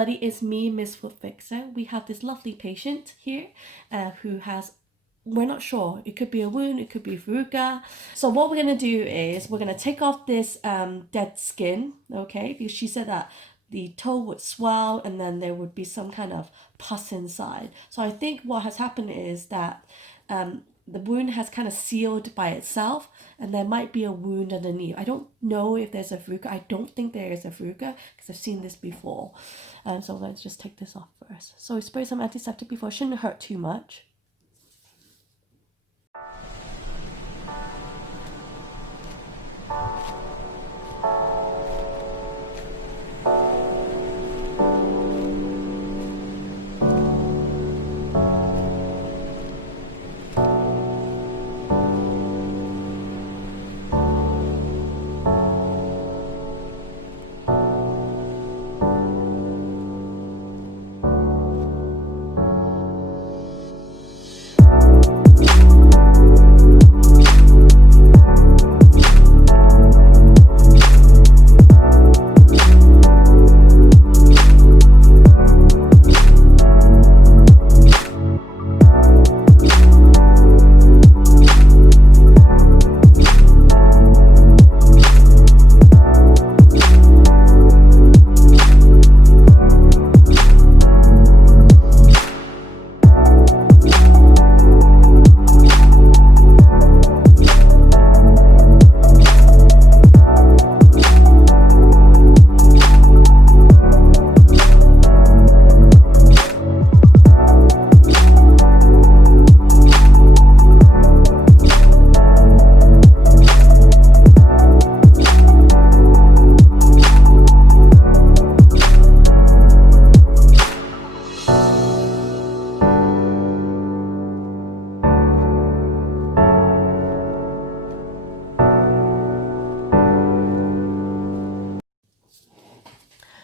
everybody, it's me, Miss Foot Fixer. We have this lovely patient here who has, we're not sure, it could be a wound, it could be verruca. So what we're going to do is we're going to take off this dead skin, okay, because she said that the toe would swell and then there would be some kind of pus inside. So I think what has happened is that the wound has kind of sealed by itself and there might be a wound underneath. I don't know if there's a verruca. I don't think there is a verruca because I've seen this before. So let's just take this off first. So we spray some antiseptic before. It shouldn't hurt too much.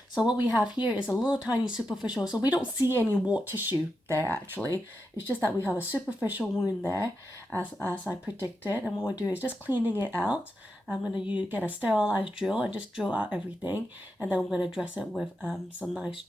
So what we have here is a little tiny superficial, so we don't see any wart tissue there actually. It's just that we have a superficial wound there as I predicted, and what we'll do is just cleaning it out. I'm going to get a sterilized drill and just drill out everything, and then I'm going to dress it with some nice